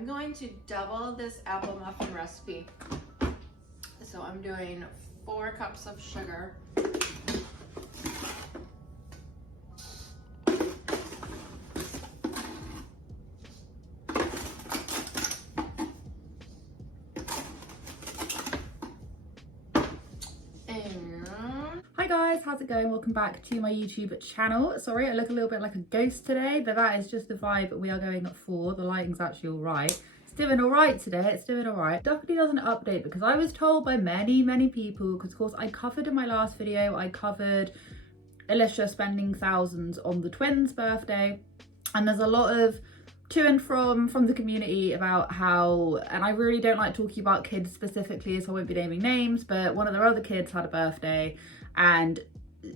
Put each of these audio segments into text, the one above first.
I'm going to double this apple muffin recipe. So I'm doing 4 cups of sugar. Hi guys, how's it going? Welcome back to my YouTube channel. Sorry, I look a little bit like a ghost today, but that is just the vibe we are going for. The lighting's actually all right. It's doing all right today, it's doing all right. Dougherty does an update because I was told by many people, because of course I covered in my last video, I covered Alicia spending thousands on the twins' birthday, and there's a lot of to and from the community about how, and I really don't like talking about kids specifically, so I won't be naming names, but one of their other kids had a birthday and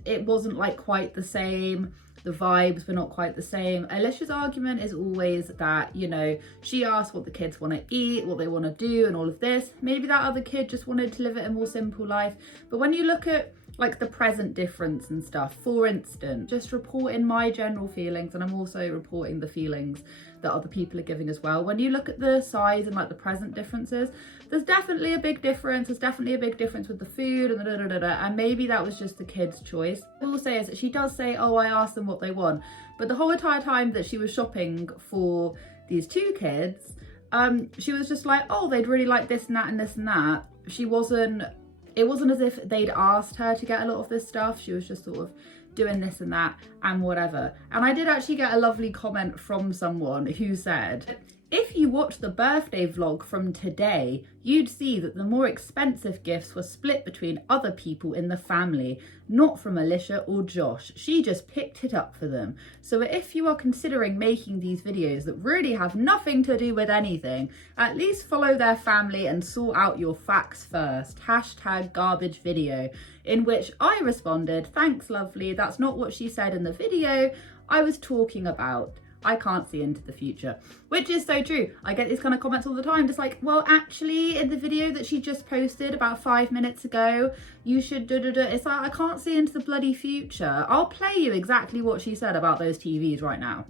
it wasn't like quite the same. The vibes were not quite the same. Alicia's argument is always that, you know, she asked what the kids want to eat, what they want to do and all of this. Maybe that other kid just wanted to live a more simple life. But when you look at like the present difference and stuff, for instance, just reporting my general feelings, and I'm also reporting the feelings that other people are giving as well. When you look at the size and like the present differences, there's definitely a big difference. There's definitely a big difference with the food and and maybe that was just the kid's choice. What I will say is that she does say, oh, I asked them what they want, but the whole entire time that she was shopping for these 2 kids, she was just like, oh, they'd really like this and that and this and that. It wasn't as if they'd asked her to get a lot of this stuff. She was just sort of doing this and that and whatever. And I did actually get a lovely comment from someone who said, if you watch the birthday vlog from today, you'd see that the more expensive gifts were split between other people in the family, not from Alicia or Josh. She just picked it up for them. So if you are considering making these videos that really have nothing to do with anything, at least follow their family and sort out your facts first. Hashtag garbage video. In which I responded, thanks lovely, that's not what she said in the video I was talking about. I can't see into the future, which is so true. I get these kind of comments all the time, just like, well, actually in the video that she just posted about 5 minutes ago, you should It's like, I can't see into the bloody future. I'll play you exactly what she said about those TVs right now.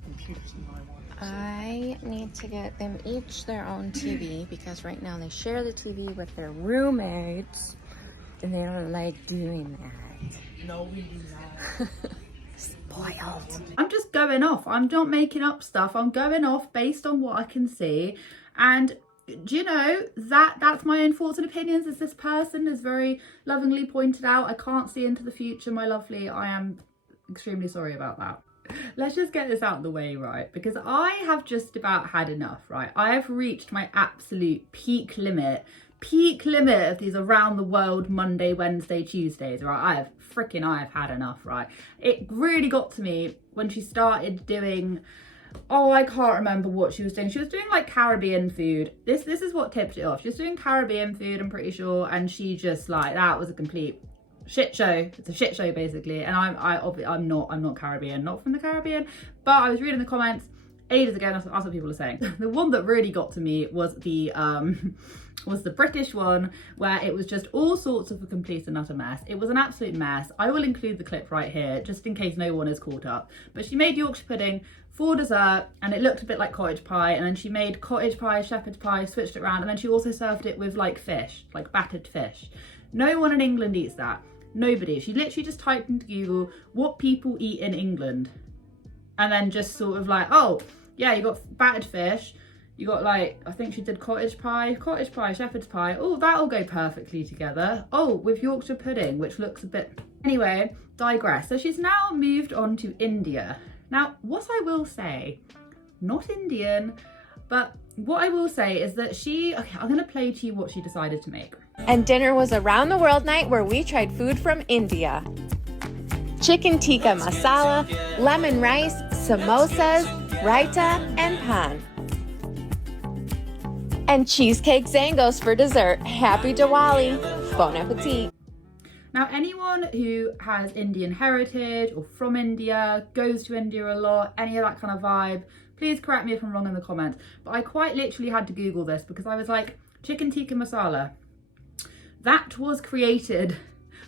I need to get them each their own TV because right now they share the TV with their roommates and they don't like doing that. No, we do not. Spoiled. I'm just going off. I'm not making up stuff. I'm going off based on what I can see. And do you know, that's my own thoughts and opinions, as this person has very lovingly pointed out. I can't see into the future, my lovely. I am extremely sorry about that. Let's just get this out of the way, right? Because I have just about had enough, right? I have reached my absolute peak limit of these around the world Monday, Wednesday, Tuesdays, right? I have had enough, right? It really got to me when she started doing, oh, I can't remember what she was doing. She was doing like Caribbean food. This is what tipped it off. She was doing Caribbean food, I'm pretty sure, and she just like, that was a complete shit show. It's a shit show basically. And I'm not Caribbean, not from the Caribbean, but I was reading the comments ages ago, that's what people are saying. The one that really got to me was the British one, where it was just all sorts of a complete and utter mess. It was an absolute mess. I will include the clip right here, just in case no one is caught up. But she made Yorkshire pudding for dessert, and it looked a bit like cottage pie, and then she made cottage pie, shepherd's pie, switched it around, and then she also served it with like fish, like battered fish. No one in England eats that. Nobody. She literally just typed into Google, what people eat in England? And then just sort of like, oh, yeah, you got battered fish. You got like, I think she did cottage pie, shepherd's pie. Oh, that'll go perfectly together. Oh, with Yorkshire pudding, which looks a bit... Anyway, digress. So she's now moved on to India. Now, what I will say, not Indian, but what I will say is that okay, I'm going to play to you what she decided to make. And dinner was a round the world night where we tried food from India. Chicken tikka masala, lemon rice, samosas, raita, and pan. And cheesecake zangos for dessert. Happy Diwali. Bon appetit. Now, anyone who has Indian heritage or from India, goes to India a lot, any of that kind of vibe, please correct me if I'm wrong in the comments. But I quite literally had to Google this because I was like, chicken tikka masala. That was created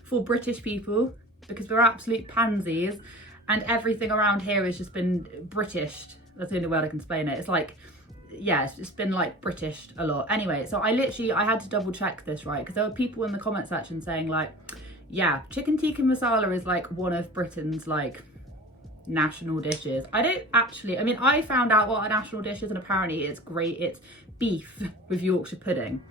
for British people because we're absolute pansies and everything around here has just been Britished. That's the only word I can explain it. It's like yeah, it's been like British a lot. Anyway, so I had to double check this, right? Because there were people in the comment section saying like, yeah, chicken tikka masala is like one of Britain's like national dishes. I found out what a national dish is, and apparently it's great. It's beef with Yorkshire pudding,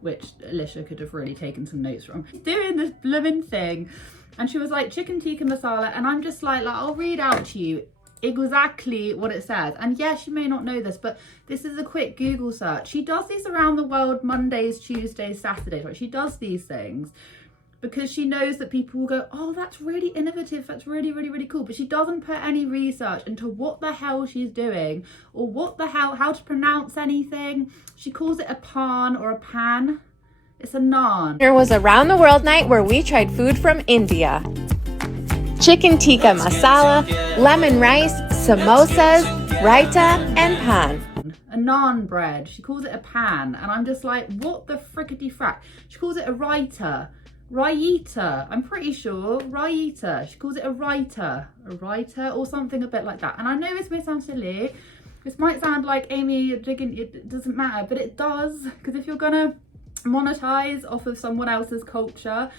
which Alicia could have really taken some notes from. Doing this blooming thing, and she was like chicken tikka masala, and I'm just like I'll read out to you exactly what it says. And yes, you may not know this, but this is a quick Google search. She does these around the world Mondays, Tuesdays, Saturdays, right? She does these things because she knows that people will go, oh, that's really innovative, that's really, really, really cool. But she doesn't put any research into what the hell she's doing or how to pronounce anything. She calls it a pan or a pan. It's a naan. There was a round the world night where we tried food from India. Chicken tikka masala, lemon rice, samosas, raita, and pan. A naan bread. She calls it a pan. And I'm just like, what the frickety frack? She calls it a raita. Raita, I'm pretty sure. Raita. She calls it a raita. A raita or something a bit like that. And I know this may sound silly. This might sound like Amy, it doesn't matter, but it does. Because if you're gonna monetize off of someone else's culture,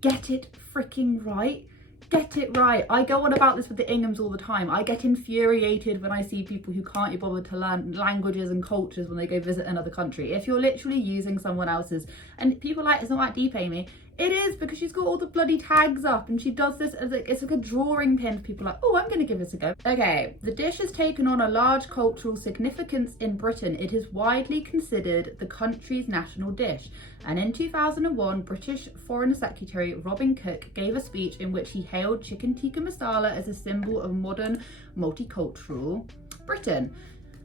get it freaking right. Get it right. I go on about this with the Inghams all the time. I get infuriated when I see people who can't be bothered to learn languages and cultures when they go visit another country. If you're literally using someone else's, and people are like, it's not that deep, Amy. It is, because she's got all the bloody tags up and she does this as like, it's like a drawing pin. People are like, oh, I'm going to give this a go. Okay, the dish has taken on a large cultural significance in Britain. It is widely considered the country's national dish. And in 2001, British Foreign Secretary Robin Cook gave a speech in which he hailed chicken tikka masala as a symbol of modern multicultural Britain.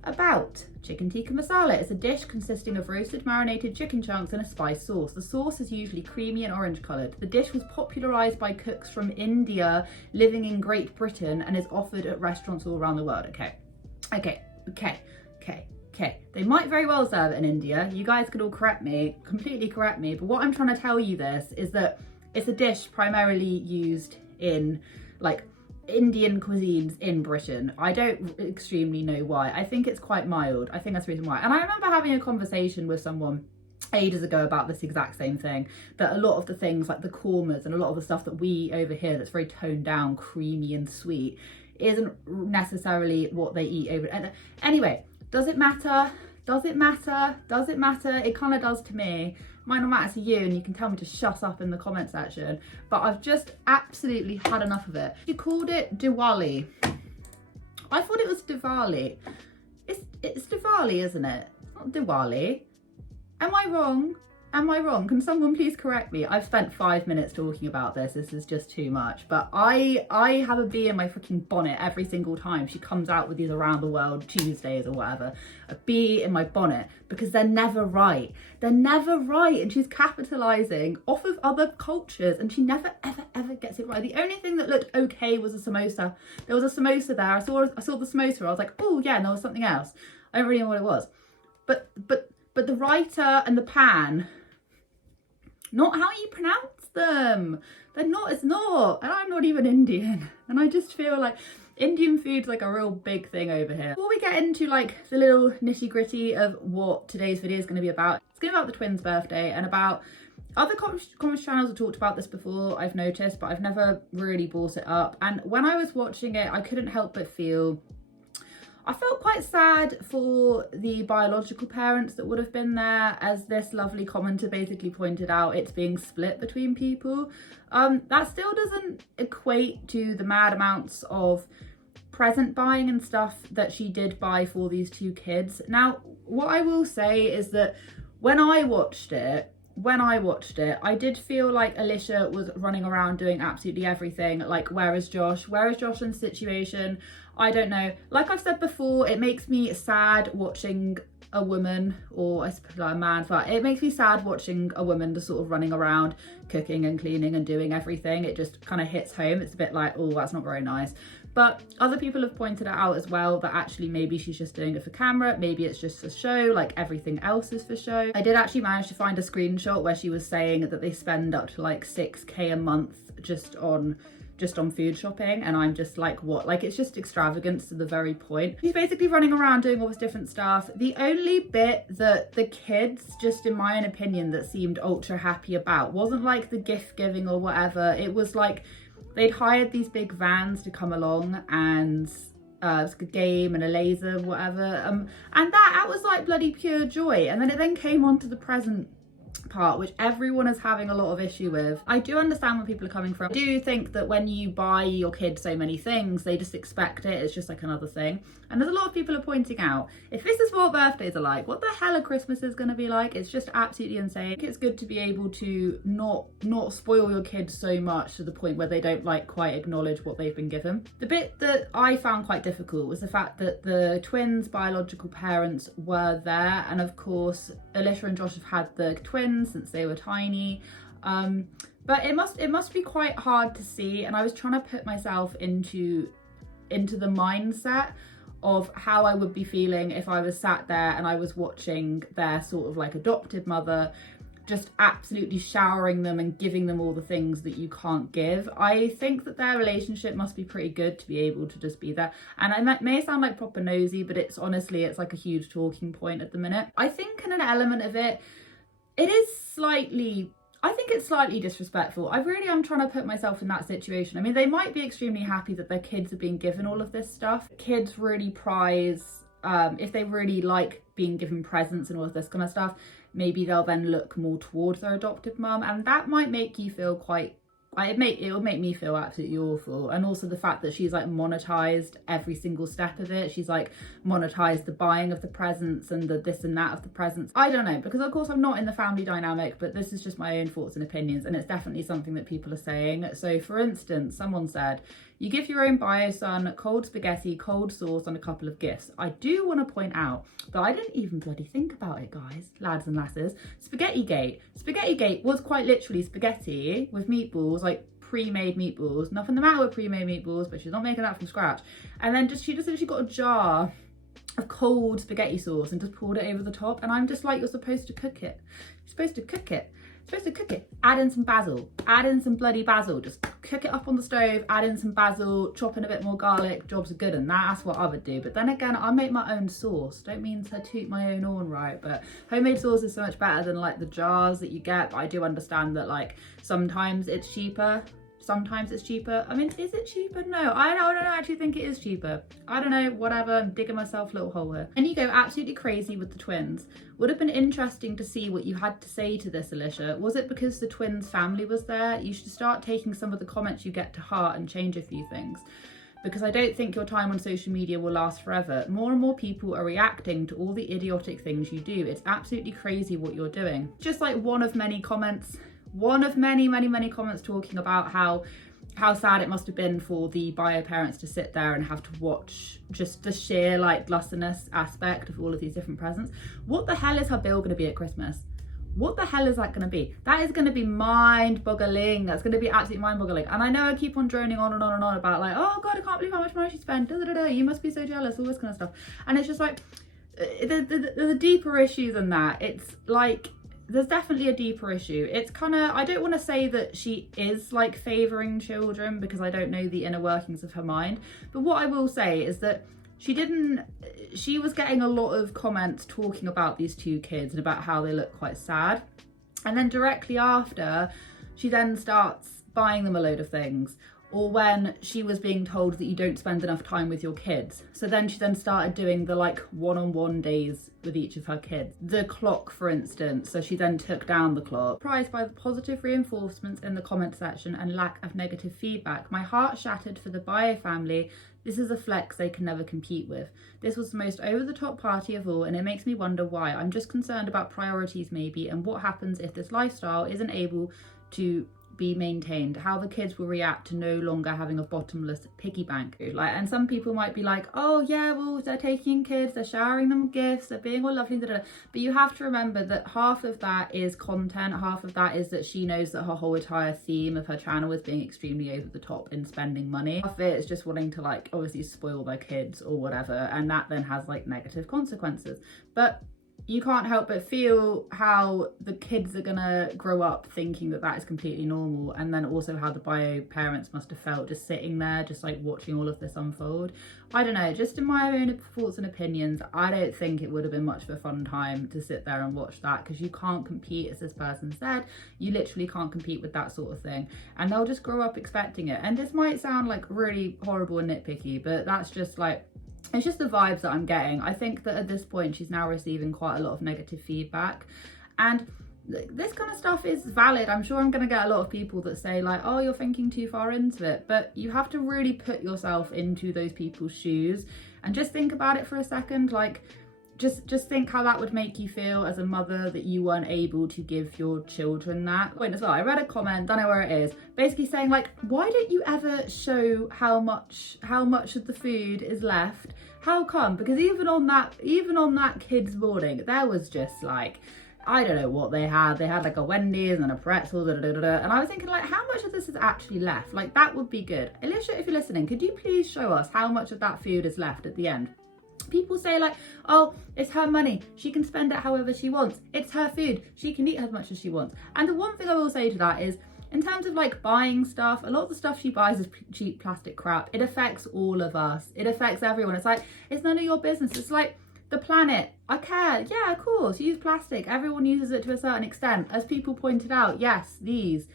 About chicken tikka masala, it's a dish consisting of roasted marinated chicken chunks and a spice sauce. The sauce is usually creamy and orange coloured. The dish was popularised by cooks from India living in Great Britain and is offered at restaurants all around the world. Okay. They might very well serve it in India. You guys could all completely correct me, but what I'm trying to tell you this is that it's a dish primarily used in like Indian cuisines in Britain. I don't extremely know why. I think it's quite mild. I think that's the reason why. And I remember having a conversation with someone ages ago about this exact same thing, that a lot of the things like the kormas and a lot of the stuff that we over here that's very toned down, creamy and sweet, isn't necessarily what they eat over. And anyway, does it matter? Does it matter? Does it matter? It kind of does to me. Might not matter to you, and you can tell me to shut up in the comment section, but I've just absolutely had enough of it. She called it Diwali. I thought it was Diwali. It's Diwali, isn't it? It's not Diwali. Am I wrong? Am I wrong? Can someone please correct me? I've spent 5 minutes talking about this. This is just too much. But I have a bee in my freaking bonnet every single time she comes out with these around the world Tuesdays or whatever. A bee in my bonnet, because they're never right. They're never right. And she's capitalizing off of other cultures, and she never ever gets it right. The only thing that looked okay was a samosa. There was a samosa there. I saw the samosa. I was like, oh yeah, and there was something else. I don't really know what it was. But the raita and the pan, not how you pronounce them. They're not, it's not. And I'm not even Indian. And I just feel like Indian food's like a real big thing over here. Before we get into like the little nitty gritty of what today's video is going to be about, it's going to be about the twins' birthday and about other comedy channels have talked about this before, I've noticed, but I've never really brought it up. And when I was watching it, I couldn't help but I felt quite sad for the biological parents that would have been there. As this lovely commenter basically pointed out, it's being split between people. That still doesn't equate to the mad amounts of present buying and stuff that she did buy for these two kids. Now, what I will say is that when I watched it, I did feel like Alicia was running around doing absolutely everything. Like, where is Josh? Where is Josh in the situation? I don't know. Like I've said before, it makes me sad watching a woman, or I suppose like a man, but it makes me sad watching a woman just sort of running around, cooking and cleaning and doing everything. It just kind of hits home. It's a bit like, oh, that's not very nice. But other people have pointed it out as well, that actually maybe she's just doing it for camera. Maybe it's just for show, like everything else is for show. I did actually manage to find a screenshot where she was saying that they spend up to like 6K a month just on just on food shopping, and I'm just like, what? Like, it's just extravagance to the very point. He's basically running around doing all this different stuff. The only bit that the kids, just in my own opinion, that seemed ultra happy about wasn't like the gift giving or whatever. It was like they'd hired these big vans to come along, and it was a game and a laser, whatever, and that was like bloody pure joy. And then it then came on to the present part, which everyone is having a lot of issue with. I do understand where people are coming from. I do think that when you buy your kids so many things, they just expect it. It's just like another thing. And there's a lot of people are pointing out, if this is what birthdays are like, what the hell are Christmases going to be like? It's just absolutely insane. It's good to be able to not spoil your kids so much to the point where they don't like quite acknowledge what they've been given. The bit that I found quite difficult was the fact that the twins' biological parents were there, and of course Alicia and Josh have had the twins since they were tiny, but it must be quite hard to see, and I was trying to put myself into the mindset of how I would be feeling if I was sat there and I was watching their sort of like adopted mother just absolutely showering them and giving them all the things that you can't give. I think that their relationship must be pretty good to be able to just be there. And I may sound like proper nosy, but it's honestly, it's like a huge talking point at the minute. I think in an element of it, it is slightly, I think it's slightly disrespectful. I really am trying to put myself in that situation. I mean, they might be extremely happy that their kids are being given all of this stuff. Kids really prize, if they really like being given presents and all of this kind of stuff, maybe they'll then look more towards their adoptive mum, and that might make you feel quite, it'll make me feel absolutely awful. And also the fact that she's like monetized every single step of it. She's like monetized the buying of the presents and the this and that of the presents. I don't know, because of course I'm not in the family dynamic, but this is just my own thoughts and opinions, and it's definitely something that people are saying. So for instance, someone said, you give your own bio son cold spaghetti, cold sauce, and a couple of gifts. I do want to point out that I didn't even bloody think about it, guys, lads and lasses. Spaghetti-gate. Spaghetti-gate was quite literally spaghetti with meatballs, like pre-made meatballs. Nothing the matter with pre-made meatballs, but she's not making that from scratch. And then she just literally got a jar of cold spaghetti sauce and just poured it over the top. And I'm just like, you're supposed to cook it. You're supposed to cook it. Add in some basil, add in some bloody basil, just cook it up on the stove, add in some basil, chop in a bit more garlic, jobs are good. And that's what I would do. But then again, I make my own sauce. Don't mean to toot my own horn, right? But homemade sauce is so much better than like the jars that you get. But I do understand that like sometimes it's cheaper. Sometimes it's cheaper. I mean, is it cheaper? No, I don't actually think it is cheaper. I don't know, whatever, I'm digging myself a little hole here. And you go absolutely crazy with the twins. Would have been interesting to see what you had to say to this, Alicia. Was it because the twins' family was there? You should start taking some of the comments you get to heart and change a few things, because I don't think your time on social media will last forever. More and more people are reacting to all the idiotic things you do. It's absolutely crazy what you're doing. Just like one of many comments, one of many comments talking about how sad it must have been for the bio parents to sit there and have to watch just the sheer like gluttonous aspect of all of these different presents. What the hell is her bill going to be at Christmas? What the hell is that going to be? That is going to be mind-boggling. That's going to be absolutely mind-boggling. And I know I keep on droning on and on and on about like, oh God, I can't believe how much money she spent. You must be so jealous, all this kind of stuff. And it's just like, the deeper issue than that. It's like, there's definitely a deeper issue. It's kind of, I don't want to say that she is like favouring children, because I don't know the inner workings of her mind. But what I will say is that she was getting a lot of comments talking about these two kids and about how they look quite sad. And then directly after, she then starts buying them a load of things. Or when she was being told that you don't spend enough time with your kids. So then she then started doing the like one-on-one days with each of her kids. The clock, for instance. So she then took down the clock. Surprised by the positive reinforcements in the comment section and lack of negative feedback. My heart shattered for the bio family. This is a flex they can never compete with. This was the most over-the-top party of all, and it makes me wonder why. I'm just concerned about priorities maybe, and what happens if this lifestyle isn't able to be maintained, how the kids will react to no longer having a bottomless piggy bank. Like, and some people might be like, oh yeah, well, they're taking kids, they're showering them gifts, they're being all lovely, but you have to remember that half of that is content, half of that is that she knows that her whole entire theme of her channel is being extremely over the top in spending money. Half of it is just wanting to like obviously spoil their kids or whatever, and that then has like negative consequences. But you can't help but feel how the kids are gonna grow up thinking that that is completely normal, and then also how the bio parents must have felt just sitting there, just like watching all of this unfold. I don't know, just in my own thoughts and opinions, I don't think it would have been much of a fun time to sit there and watch that, because you can't compete, as this person said, you literally can't compete with that sort of thing, and they'll just grow up expecting it. And this might sound like really horrible and nitpicky, but that's just like, it's just the vibes that I'm getting. I think that at this point she's now receiving quite a lot of negative feedback, and this kind of stuff is valid. I'm sure I'm going to get a lot of people that say like, oh, you're thinking too far into it, but you have to really put yourself into those people's shoes and just think about it for a second. Like, just think how that would make you feel as a mother, that you weren't able to give your children that. Wait, as well, I read a comment, don't know where it is, basically saying like, why don't you ever show how much of the food is left? How come? Because even on that kids' morning, there was just like, I don't know what they had. They had like a Wendy's and a pretzel, and I was thinking like, how much of this is actually left? Like, that would be good. Alicia, if you're listening, could you please show us how much of that food is left at the end? People say like, oh, it's her money, she can spend it however she wants, it's her food, she can eat as much as she wants. And the one thing I will say to that is, in terms of like buying stuff, a lot of the stuff she buys is cheap plastic crap. It affects all of us, it affects everyone. It's like, it's none of your business. It's like, the planet, I care, yeah, of course, use plastic, everyone uses it to a certain extent. As people pointed out, yes, these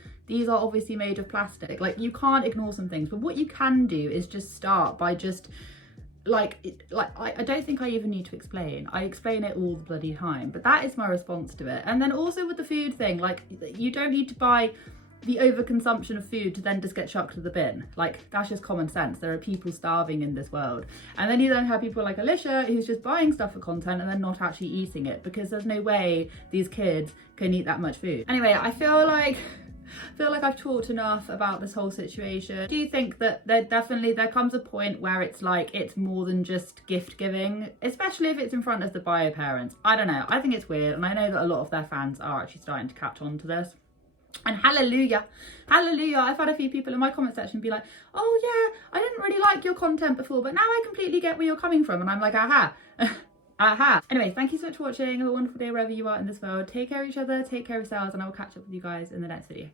are obviously made of plastic. Like, you can't ignore some things, but what you can do is just start by just I don't think I even need to explain. I explain it all the bloody time, but that is my response to it. And then also with the food thing, like, you don't need to buy the overconsumption of food to then just get chucked to the bin. Like, that's just common sense. There are people starving in this world. And then you then have people like Alicia who's just buying stuff for content and then not actually eating it, because there's no way these kids can eat that much food. Anyway, I feel like I've talked enough about this whole situation. Do you think that there comes a point where it's like, it's more than just gift giving, especially if it's in front of the bio parents? I don't know, I think it's weird, and I know that a lot of their fans are actually starting to catch on to this. And hallelujah, I've had a few people in my comment section be like, oh yeah, I didn't really like your content before, but now I completely get where you're coming from. And I'm like, aha. Aha. Anyway, thank you so much for watching. Have a wonderful day wherever you are in this world. Take care of each other, take care of yourselves, and I will catch up with you guys in the next video.